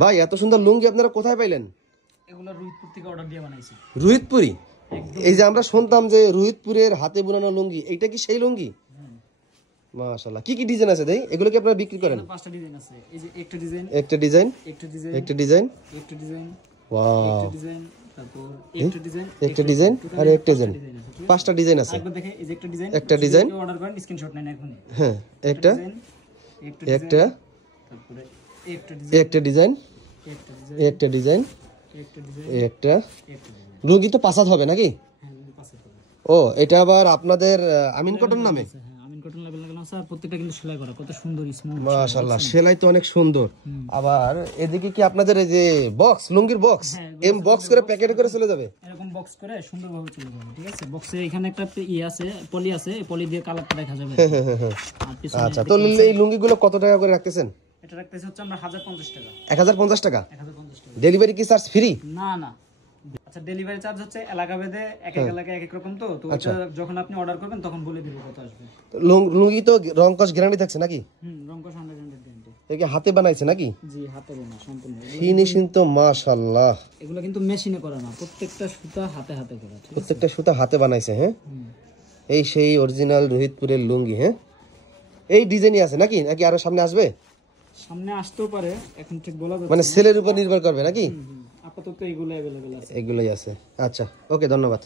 ভাই এত সুন্দর লুঙ্গি আপনারা কোথায় পাইলেন? এগুলো রোহিতপুর থেকে অর্ডার দিয়ে বানাইছি। রোহিতপুরি? এই যে আমরা শুনতাম যে রোহিতপুরের হাতে বোনানো লুঙ্গি, এইটা কি সেই লুঙ্গি? মাশাআল্লাহ। কি কি ডিজাইন আছে দেই? এগুলো কি আপনারা বিক্রি করেন? পাঁচটা ডিজাইন আছে। এই যে একটা ডিজাইন, একটা ডিজাইন, একটা ডিজাইন, একটা ডিজাইন, একটা ডিজাইন, ওয়াও, একটা ডিজাইন, তারপর একটা ডিজাইন, একটা ডিজাইন আর একটা ডিজাইন, পাঁচটা ডিজাইন আছে। একবার দেখে এই যে একটা ডিজাইন, একটা ডিজাইন অর্ডার করেন, স্ক্রিনশট নেন এখন। হ্যাঁ, একটা, একটা, তারপরে একটা ডিজাইন, একটা ডিজাইন, একটা ডিজাইন, একটা ডিজাইন, একটা ডিজাইন, একটা। একটা ডিজাইন। লুঙ্গি তো পাঁচাত হবে নাকি? হ্যাঁ, পাঁচটা হবে। ও, এটা আবার আপনাদের আমিন কটন নামে? হ্যাঁ, আমিন কটন লেভেল লাগানো আছে। আর প্রত্যেকটা কিন্তু সেলাই করা, কত সুন্দর স্মুথ। মাশাআল্লাহ, সেলাই তো অনেক সুন্দর। আবার এদিকে কি আপনাদের এই যে বক্স, লুঙ্গির বক্স, এম বক্স করে প্যাকেট করে চলে যাবে? এরকম বক্স করে সুন্দরভাবে চলে যাবে, ঠিক আছে? বক্সে এখানে একটা আছে, পলি আছে, এই পলি দিয়ে কালারটা দেখা যাবে। আর পিছনে আচ্ছা, তো এই লুঙ্গিগুলো কত টাকা করে রাখতেছেন? এটা রাখতেছে হচ্ছে আমরা 1050 টাকা। 1050 টাকা? 1050 টাকা। ডেলিভারি কি চার্জ ফ্রি? না না, আচ্ছা ডেলিভারি চার্জ হচ্ছে এলাকা ভেদে, এক এক এলাকায় এক এক রকম। তো এটা যখন আপনি অর্ডার করবেন তখন বলে দিব কত আসবে। লুঙ্গি তো রং কস গ্যারান্টি থাকছে নাকি? রংকশ 100% গ্যারান্টি। একে হাতে বানাইছে নাকি? জি, হাতে বোনা সম্পূর্ণ। ফিনিশিং তো মাশাআল্লাহ। এগুলো কিন্তু মেশিনে করা না, প্রত্যেকটা সুতা হাতে হাতে করা, ঠিক আছে? প্রত্যেকটা সুতা হাতে বানাইছে। হ্যাঁ, এই সেই অরিজিনাল রোহিতপুরের লুঙ্গি। হ্যাঁ, এই ডিজাইনই আছে নাকি, নাকি আরো সামনে আসবে? সামনে আসতেও পারে, এখন ঠিক বলা যাচ্ছে না। মানে সেলের উপর নির্ভর করবে নাকি? আপাতত এগুলো अवेलेबल আছে, এগুলোই আছে। আচ্ছা, ওকে, ধন্যবাদ।